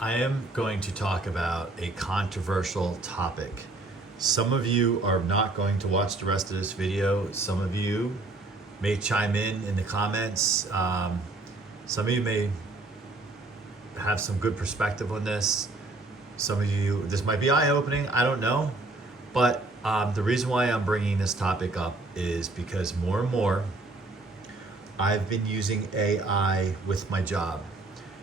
I am going to talk about a controversial topic. Some of you are not going to watch the rest of this video. Some of you may chime in the comments. Some of you may have some good perspective on this. Some of you, this might be eye-opening, I don't know. But the reason why I'm bringing this topic up is because more and more I've been using AI with my job.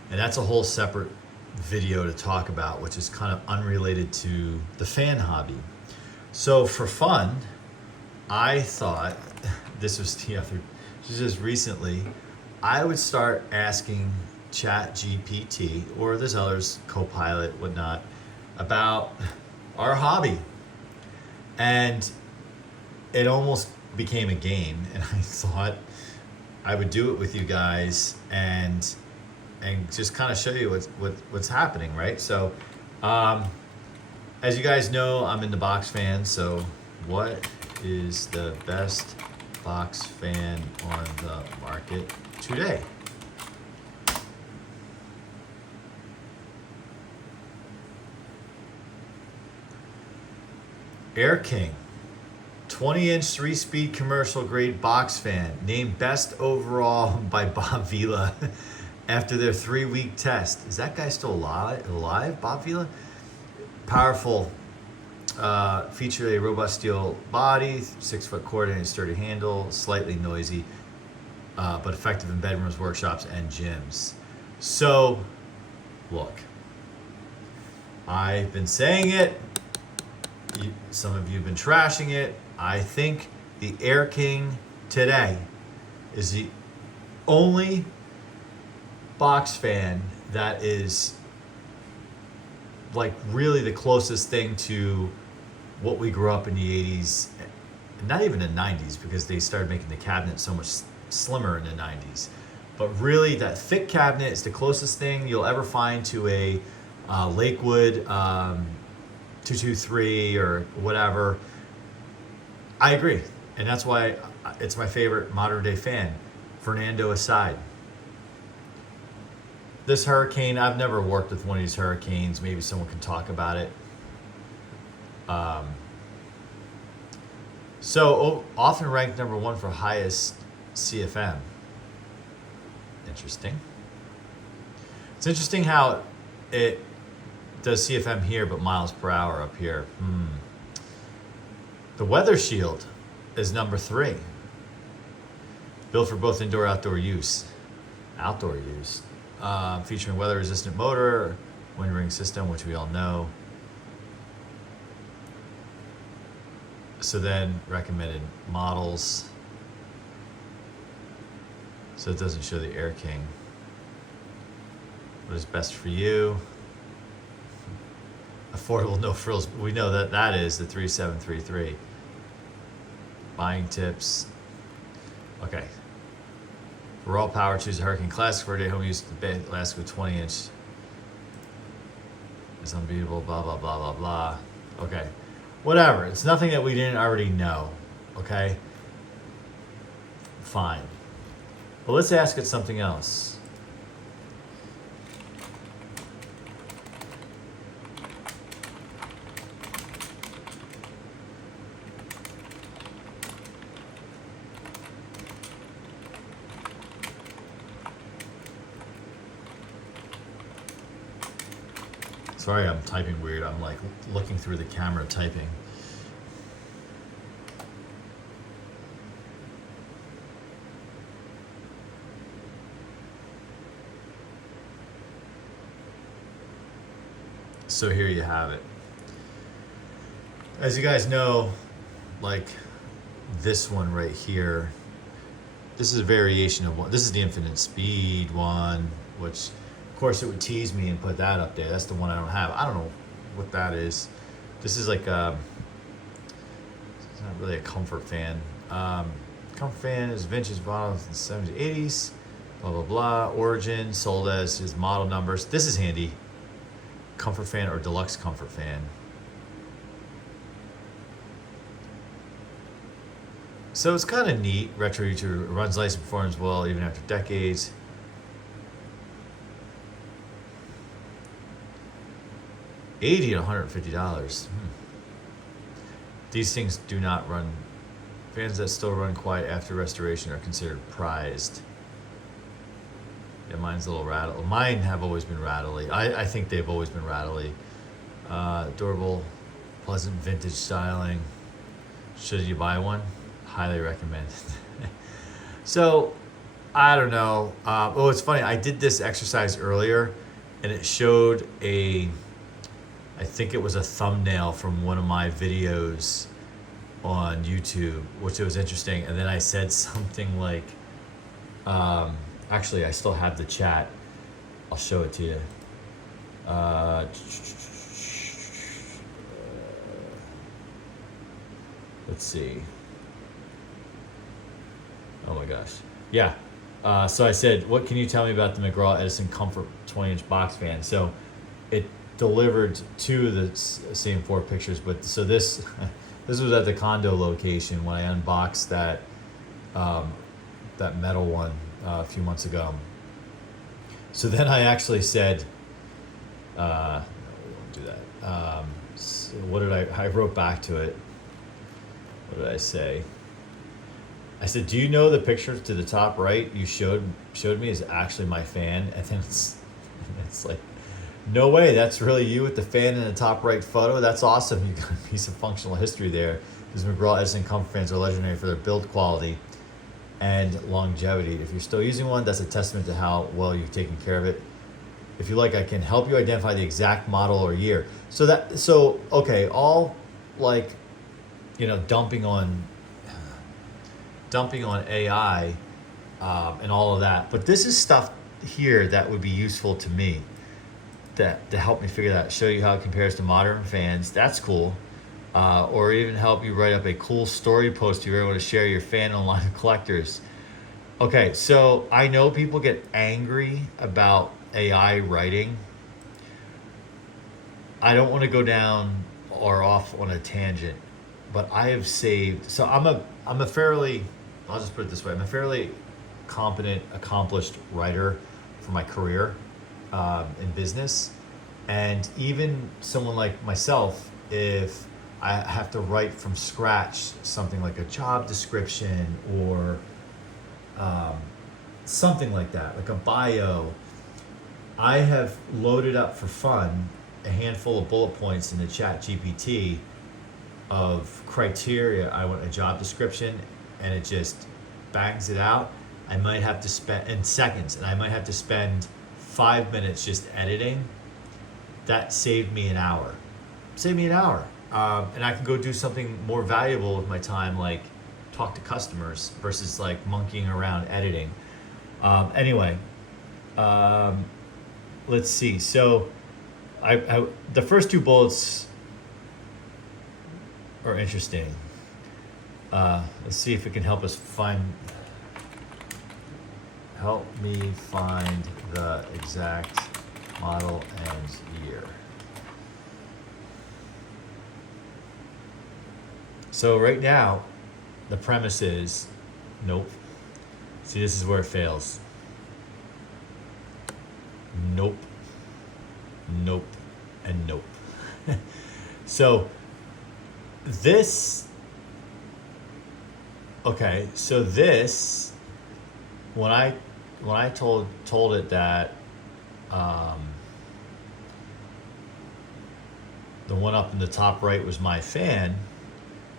And that's a whole separate video to talk about, which is kind of unrelated to the fan hobby. So for fun, I thought, this was just recently, I would start asking ChatGPT, or there's others, Copilot, whatnot, about our hobby. And it almost became a game, and I thought I would do it with you guys and just kind of show you what's happening, right? So, as you guys know, I'm into box fans. So, what is the best box fan on the market today? Air King, 20-inch 3-speed commercial grade box fan, named best overall by Bob Vila after their 3-week test. Is that guy still alive? Bob Vila? Powerful, feature a robust steel body, 6-foot cord and a sturdy handle, slightly noisy, but effective in bedrooms, workshops, and gyms. So, look, I've been saying it. Some of you have been trashing it. I think the Air King today is the only box fan that is like really the closest thing to what we grew up in the 80s, not even the 90s, because they started making the cabinet so much slimmer in the 90s. But really that thick cabinet is the closest thing you'll ever find to a Lakewood 223 or whatever. I agree, and that's why it's my favorite modern day fan, Fernando aside. This Hurricane, I've never worked with one of these Hurricanes. Maybe someone can talk about it. So often ranked number 1 for highest CFM. Interesting. It's interesting how it does CFM here, but miles per hour up here. The Weather Shield is number 3. Built for both indoor outdoor use. Outdoor use. Featuring weather-resistant motor, wind ring system, which we all know. So then recommended models. So it doesn't show the Air King. What is best for you? Affordable, no frills. We know that that is the 3733. Buying tips. Okay. For raw power, choose a Hurricane Classic for everyday home use. The Lasko 20-inch is unbeatable. Blah blah blah blah blah. Okay. Whatever. It's nothing that we didn't already know. Okay. Fine. But let's ask it something else. Sorry, I'm typing weird. I'm like looking through the camera typing. So here you have it. As you guys know, like this one right here, this is a variation of one. This is the infinite speed one, which of course it would tease me and put that up there. That's the one I don't have. I don't know what that is. This is like it's not really a comfort fan. Comfort fan is vintage bottles in the 70s, 80s, blah, blah, blah. Origin, sold as his model numbers. This is handy. Comfort fan or deluxe comfort fan. So it's kind of neat. Retro user runs nice and performs well even after decades. $80 and $150. These things do not run. Fans that still run quiet after restoration are considered prized. Yeah, mine's a little rattly. Mine have always been rattly. I think they've always been rattly. Durable, pleasant vintage styling. Should you buy one? Highly recommend. So, I don't know. Oh, it's funny. I did this exercise earlier, and it showed I think it was a thumbnail from one of my videos on YouTube, which was interesting. And then I said something like, actually, I still have the chat. I'll show it to you. Let's see. Oh my gosh. Yeah. So I said, what can you tell me about the McGraw Edison Comfort 20-inch box fan? So it delivered two of the same four pictures, but so this this was at the condo location when I unboxed that that metal one a few months ago. So then I actually said, no, we won't do that. So what did I wrote back to it. What did I say? I said, do you know the picture to the top right you showed me is actually my fan? And then it's like, no way, that's really you with the fan in the top right photo? That's awesome. You got a piece of functional history there. These McGraw Edison Comfort Fans are legendary for their build quality and longevity. If you're still using one, that's a testament to how well you've taken care of it. If you like, I can help you identify the exact model or year. So okay, all like, you know, dumping on AI and all of that. But this is stuff here that would be useful to me to help me figure that out. Show you how it compares to modern fans. That's cool. Or even help you write up a cool story post you're able to share your fan online with collectors. Okay, so I know people get angry about AI writing. I don't want to go down or off on a tangent, but I have saved. So I'm a fairly, I'll just put it this way, I'm a fairly competent, accomplished writer for my career in business. And even someone like myself, if I have to write from scratch something like a job description or something like that, like a bio, I have loaded up for fun a handful of bullet points in the ChatGPT of criteria. I want a job description, and it just bangs it out. I might have to spend in seconds, and I might have to spend 5 minutes just editing. That saved me an hour. And I can go do something more valuable with my time, like talk to customers versus like monkeying around editing. Anyway, let's see. So I the first two bullets are interesting. Let's see if it can help me find the exact model and year. So right now, the premise is, nope. See, this is where it fails. Nope, nope, and nope. So this, okay, so this, when I told it that the one up in the top right was my fan,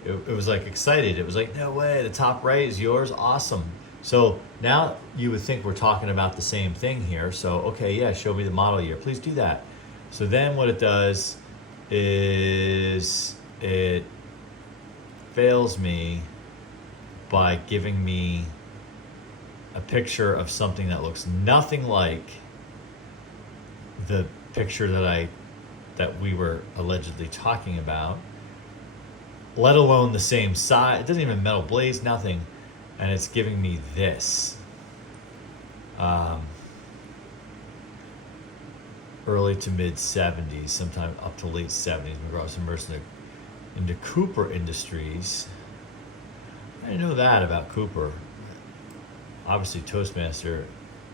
it was like excited. It was like, no way, the top right is yours, awesome. So now you would think we're talking about the same thing here. So, okay, yeah, show me the model year. Please do that. So then what it does is it fails me by giving me a picture of something that looks nothing like the picture that we were allegedly talking about, let alone the same size. It doesn't even metal blaze, nothing. And it's giving me this. Early to mid 70s, sometime up to late 70s. McGraw was immersed into Cooper Industries. I didn't know that about Cooper. Obviously, Toastmaster,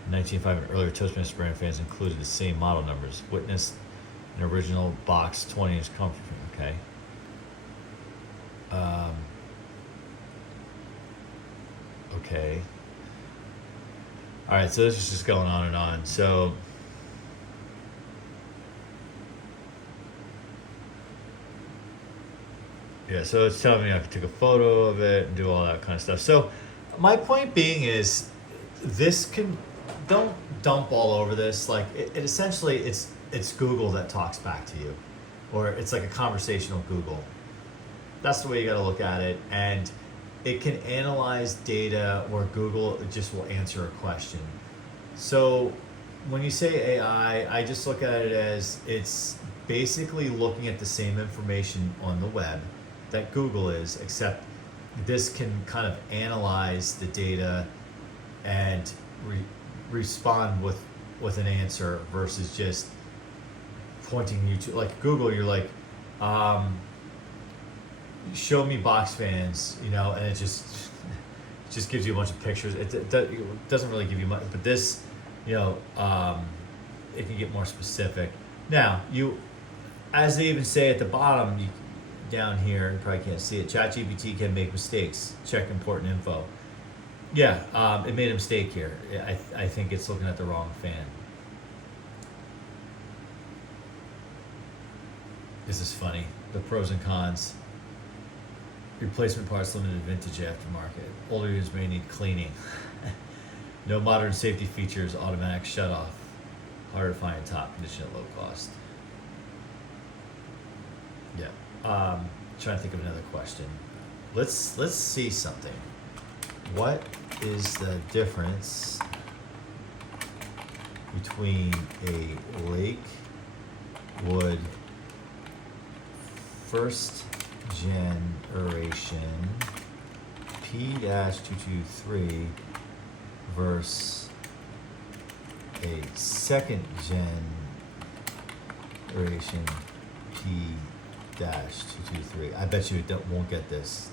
1905 and earlier Toastmaster brand fans included the same model numbers. Witness An original box 20-inch comfort fan. Okay. Okay. All right, so this is just going on and on. So yeah, so it's telling me I can take a photo of it and do all that kind of stuff. So my point being is, this can, don't dump all over this. Like it essentially, it's Google that talks back to you, or it's like a conversational Google. That's the way you got to look at it. And it can analyze data where Google just will answer a question. So when you say AI, I just look at it as it's basically looking at the same information on the web that Google is, except this can kind of analyze the data and respond with an answer versus just pointing you to, like Google, you're like, show me box fans, you know, and it just gives you a bunch of pictures. It doesn't really give you much, but this, you know, it can get more specific. Now, as they even say at the bottom, down here, you probably can't see it, ChatGPT can make mistakes. Check important info. Yeah, it made a mistake here. I think it's looking at the wrong fan. This is funny. The pros and cons. Replacement parts, limited vintage aftermarket. Older units may need cleaning. No modern safety features, automatic shutoff. Hard to find top condition at low cost. Yeah. Trying to think of another question. Let's see something. What is the difference between a Lakewood first generation P-223 versus a second generation P-223? I bet you won't get this.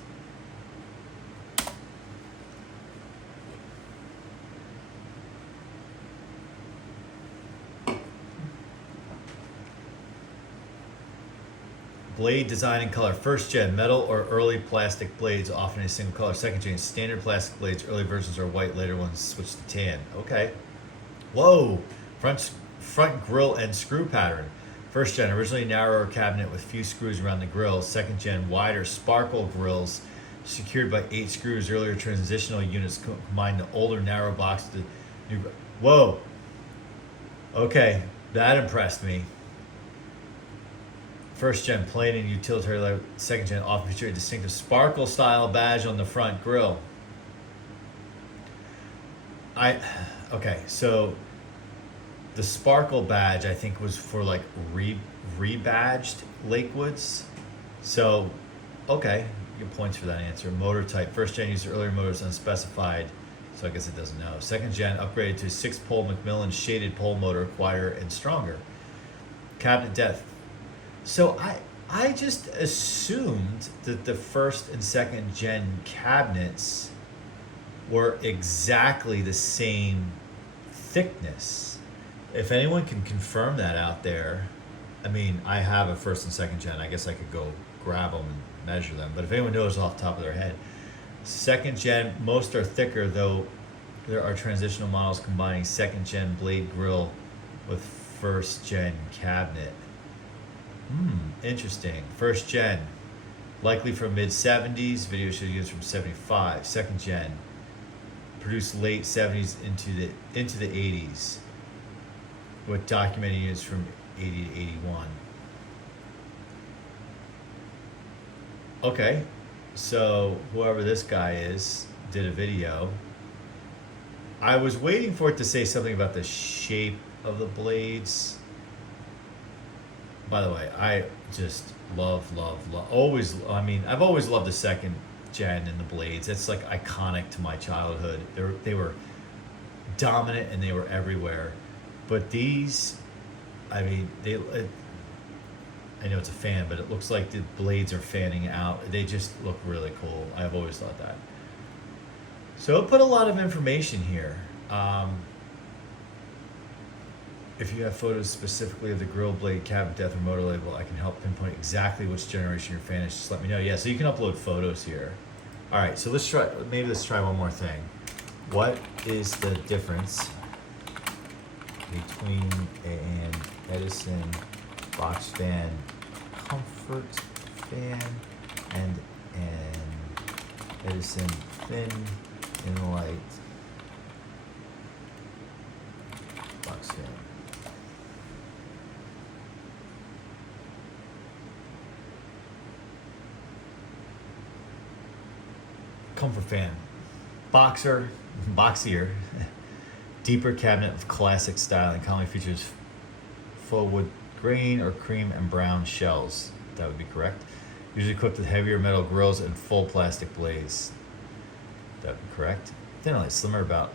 Blade design and color. First gen, metal or early plastic blades, often a single color. Second gen, standard plastic blades. Early versions are white, later ones switch to tan. Okay. Whoa. Front grille and screw pattern. First gen, originally narrower cabinet with few screws around the grill. Second gen, wider sparkle grills secured by 8 screws. Earlier transitional units combined the older narrow box to new. Whoa. Okay, that impressed me. First gen, plain and utilitarian leather. Second gen, often featured a distinctive sparkle style badge on the front grille. Okay, so the sparkle badge I think was for like rebadged Lakewoods. So, okay, you get points for that answer. Motor type. First gen used earlier motors unspecified, so I guess it doesn't know. Second gen upgraded to 6-pole Macmillan shaded pole motor, quieter and stronger. Cabinet depth. So I just assumed that the first and second gen cabinets were exactly the same thickness. If anyone can confirm that out there, I mean, I have a first and second gen. I guess I could go grab them and measure them. But if anyone knows off the top of their head, second gen, most are thicker, though there are transitional models combining second gen blade grill with first gen cabinet. Interesting. First gen, likely from mid-70s. Video shows units from 75. Second gen, produced late 70s into the 80s, with documented units from 80 to 81. Okay, so whoever this guy is did a video. I was waiting for it to say something about the shape of the blades. By the way, I just love, always, I mean, I've always loved the second gen and the blades. It's like iconic to my childhood. They were dominant and they were everywhere. But these, I mean, I know it's a fan, but it looks like the blades are fanning out. They just look really cool. I've always thought that. So it put a lot of information here. If you have photos specifically of the grill, blade, cabinet depth, or motor label, I can help pinpoint exactly which generation your fan is. Just let me know. Yeah, so you can upload photos here. All right, so let's try one more thing. What is the difference between an Edison box fan, comfort fan, and an Edison Thin Line box fan? Comfort fan, boxier, deeper cabinet of classic style and commonly features faux wood grain or cream and brown shells. That would be correct. Usually equipped with heavier metal grills and full plastic blades. That would be correct. Thin line, slimmer, about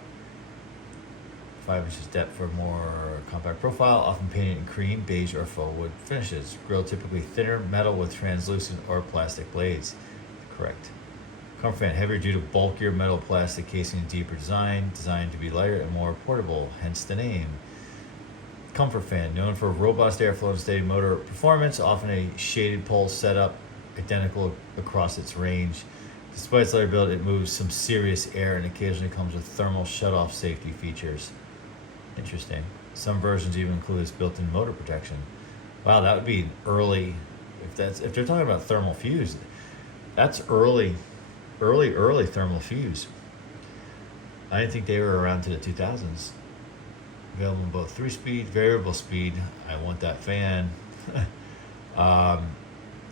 5 inches depth for a more compact profile, often painted in cream, beige, or faux wood finishes. Grill typically thinner metal with translucent or plastic blades. Correct. Comfort fan, heavier due to bulkier metal plastic casing and deeper design, designed to be lighter and more portable, hence the name. Comfort fan, known for robust airflow and steady motor performance, often a shaded pole setup, identical across its range. Despite its lighter build, it moves some serious air and occasionally comes with thermal shutoff safety features. Interesting. Some versions even include this built-in motor protection. Wow, that would be an early, if they're talking about thermal fuse, that's early thermal fuse. I didn't think they were around to the 2000s. Available in both 3-speed, variable speed. I want that fan.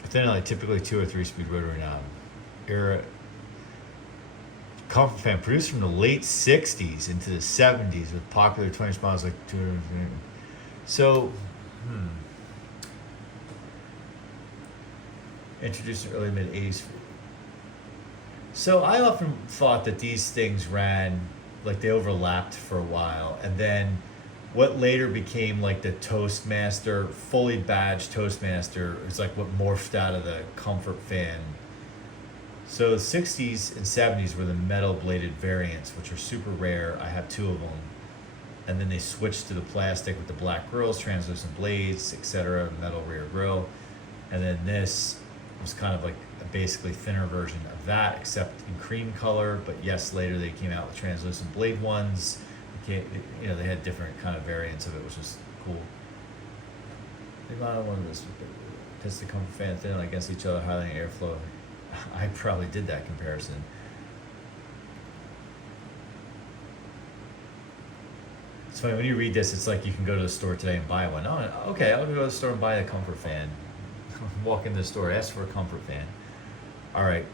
Thin line, typically 2 or 3-speed rotary knob. Era comfort fan produced from the late 60s into the 70s with popular 20-inch models like 200. So, introduced in early mid 80s. So I often thought that these things ran, like they overlapped for a while, and then what later became like the Toastmaster, fully badged Toastmaster, is like what morphed out of the comfort fan. So the 60s and 70s were the metal bladed variants, which are super rare. I have 2 of them. And then they switched to the plastic with the black grills, translucent blades, etc., metal rear grill. And then this was kind of like a basically thinner version of that, except in cream color. But yes, later they came out with translucent blade ones. They had different kind of variants of it, which was cool. They modeled one of this, test the comfort fan thin against each other, highlighting airflow. I probably did that comparison. It's funny, when you read this, it's like you can go to the store today and buy one. Oh, okay, I'll go to the store and buy a comfort fan. Walk in the store, ask for a comfort fan. All right,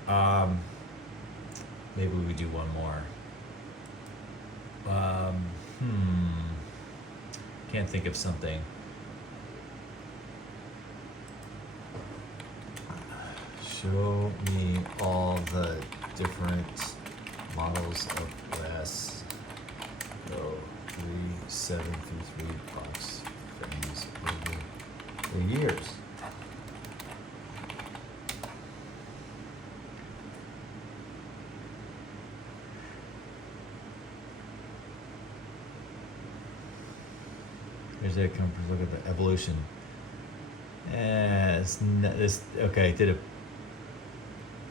maybe we do one more. Can't think of something. Show me all the different models of glass. Go 3733 box fans over the years. Here's that comfort. Look at the evolution. Okay, did a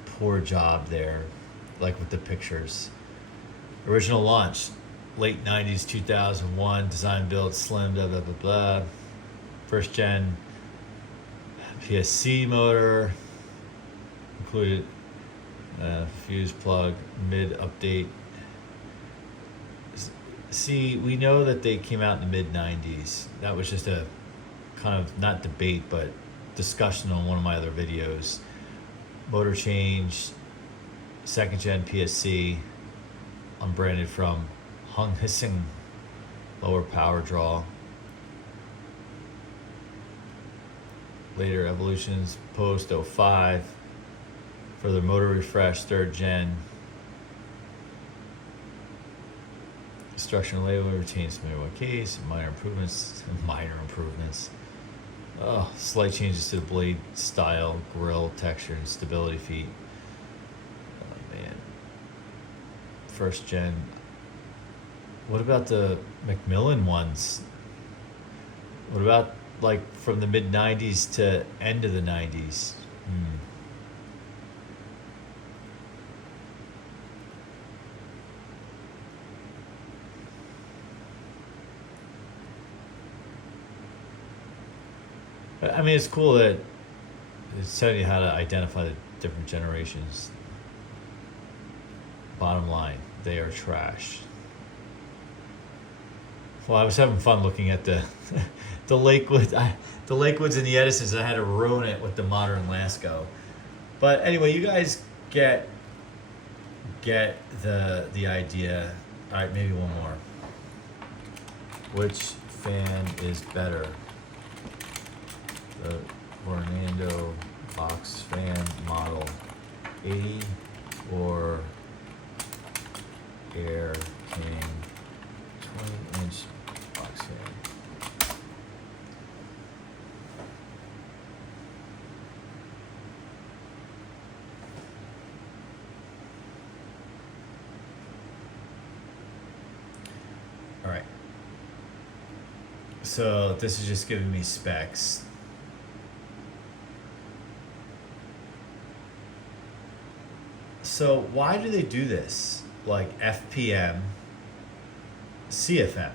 poor job there, like with the pictures. Original launch, late 90s, 2001, design build, slim, blah, blah, blah, blah. First gen PSC motor, included fuse plug, mid update. See, we know that they came out in the mid 90s. That was just a kind of, not debate, but discussion on one of my other videos. Motor change, second gen PSC, unbranded from Hung Hissing, lower power draw. Later evolutions, post 05, further motor refresh, third gen. Structure and label retains familiar case, minor improvements. Oh, slight changes to the blade style, grill texture, and stability feet. Oh man. First gen. What about the Macmillan ones? What about like from the mid 90s to end of the 90s? I mean, it's cool that it's telling you how to identify the different generations. Bottom line, they are trash. Well, I was having fun looking at the the Lakewood, the Lakewoods and the Edisons. And I had to ruin it with the modern Lasko. But anyway, you guys get the idea. All right, maybe one more. Which fan is better? The Fernando box fan model 80 or Air King 20-inch box fan? All right. So this is just giving me specs. So why do they do this? Like FPM, CFM.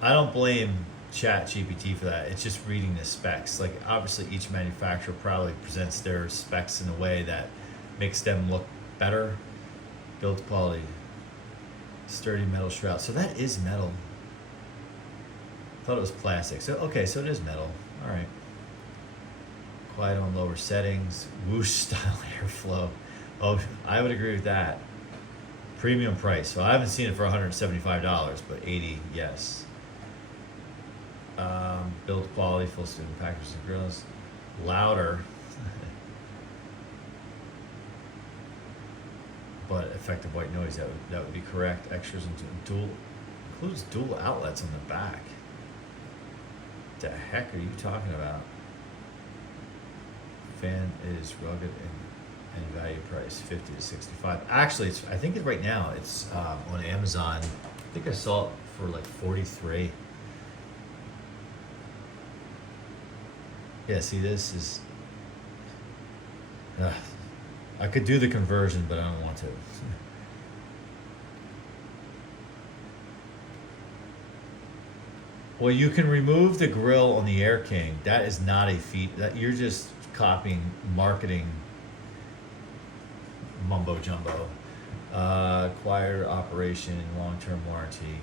I don't blame ChatGPT for that. It's just reading the specs. Like obviously each manufacturer probably presents their specs in a way that makes them look better. Build quality, sturdy metal shroud. So that is metal. I thought it was plastic. So okay, so it is metal. All right. Quiet on lower settings, whoosh style airflow. Oh, I would agree with that. Premium price. So I haven't seen it for $175, but 80, yes. Build quality, full student packages and grills. Louder, but effective white noise. That would be correct. Extras and includes dual outlets on the back. The heck are you talking about? Fan is rugged and value price 50 to 65. Actually, I think right now it's on Amazon. I think I saw it for like 43. Yeah, see, this is. I could do the conversion, but I don't want to. Well, you can remove the grill on the Air King. That is not a feat. That you're just copying marketing mumbo jumbo. Quiet operation, long-term warranty,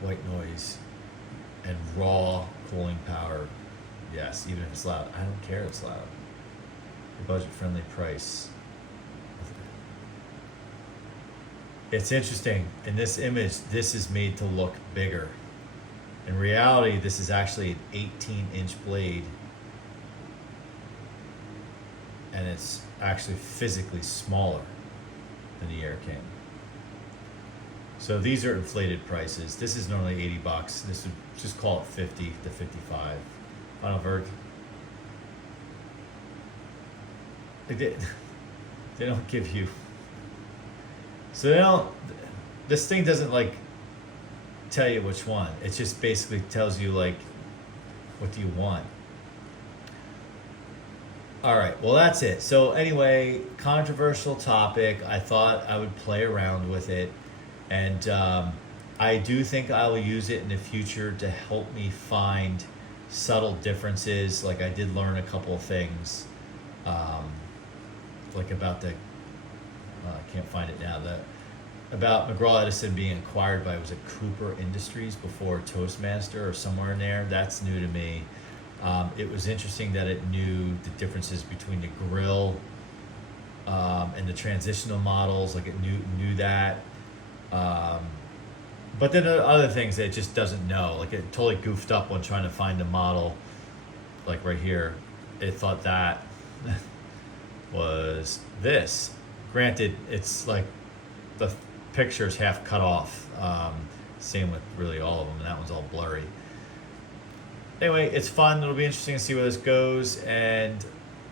white noise, and raw cooling power. Yes, even if it's loud. I don't care if it's loud. Budget-friendly price. It's interesting. In this image, this is made to look bigger. In reality, this is actually an 18-inch blade, and it's actually physically smaller than the Air King. So these are inflated prices. This is normally $80. This would just call it 50 to 55. Final verdict. They don't give you. So they don't. This thing doesn't like tell you which one. It just basically tells you like, what do you want? All right, well that's it. So anyway, controversial topic. I thought I would play around with it, and I do think I will use it in the future to help me find subtle differences. Like I did learn a couple of things, like about the, I can't find it now, about McGraw Edison being acquired by, was it Cooper Industries before Toastmaster or somewhere in there? That's new to me. It was interesting that it knew the differences between the grill and the transitional models. Like it knew that. But then the other things it just doesn't know. Like it totally goofed up when trying to find the model. Like right here, it thought that was this. Granted, it's like the picture's half cut off. Same with really all of them. And that one's all blurry. Anyway, it's fun. It'll be interesting to see where this goes. And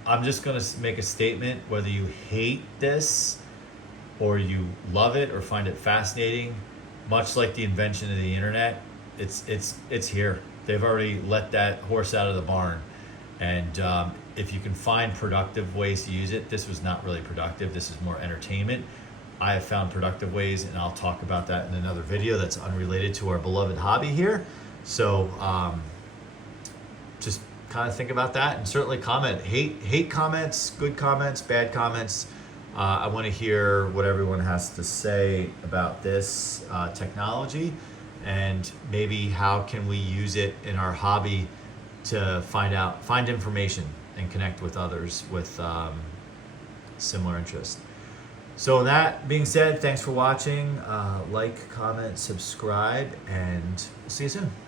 I'm just going to make a statement, whether you hate this or you love it or find it fascinating. much like the invention of the internet, it's here. They've already let that horse out of the barn. And if you can find productive ways to use it, this was not really productive. This is more entertainment. I have found productive ways, and I'll talk about that in another video that's unrelated to our beloved hobby here. So just kind of think about that, and certainly comment. Hate comments, good comments, bad comments. I want to hear what everyone has to say about this technology, and maybe how can we use it in our hobby to find information and connect with others with similar interests. So that being said, thanks for watching. Like, comment, subscribe, and we'll see you soon.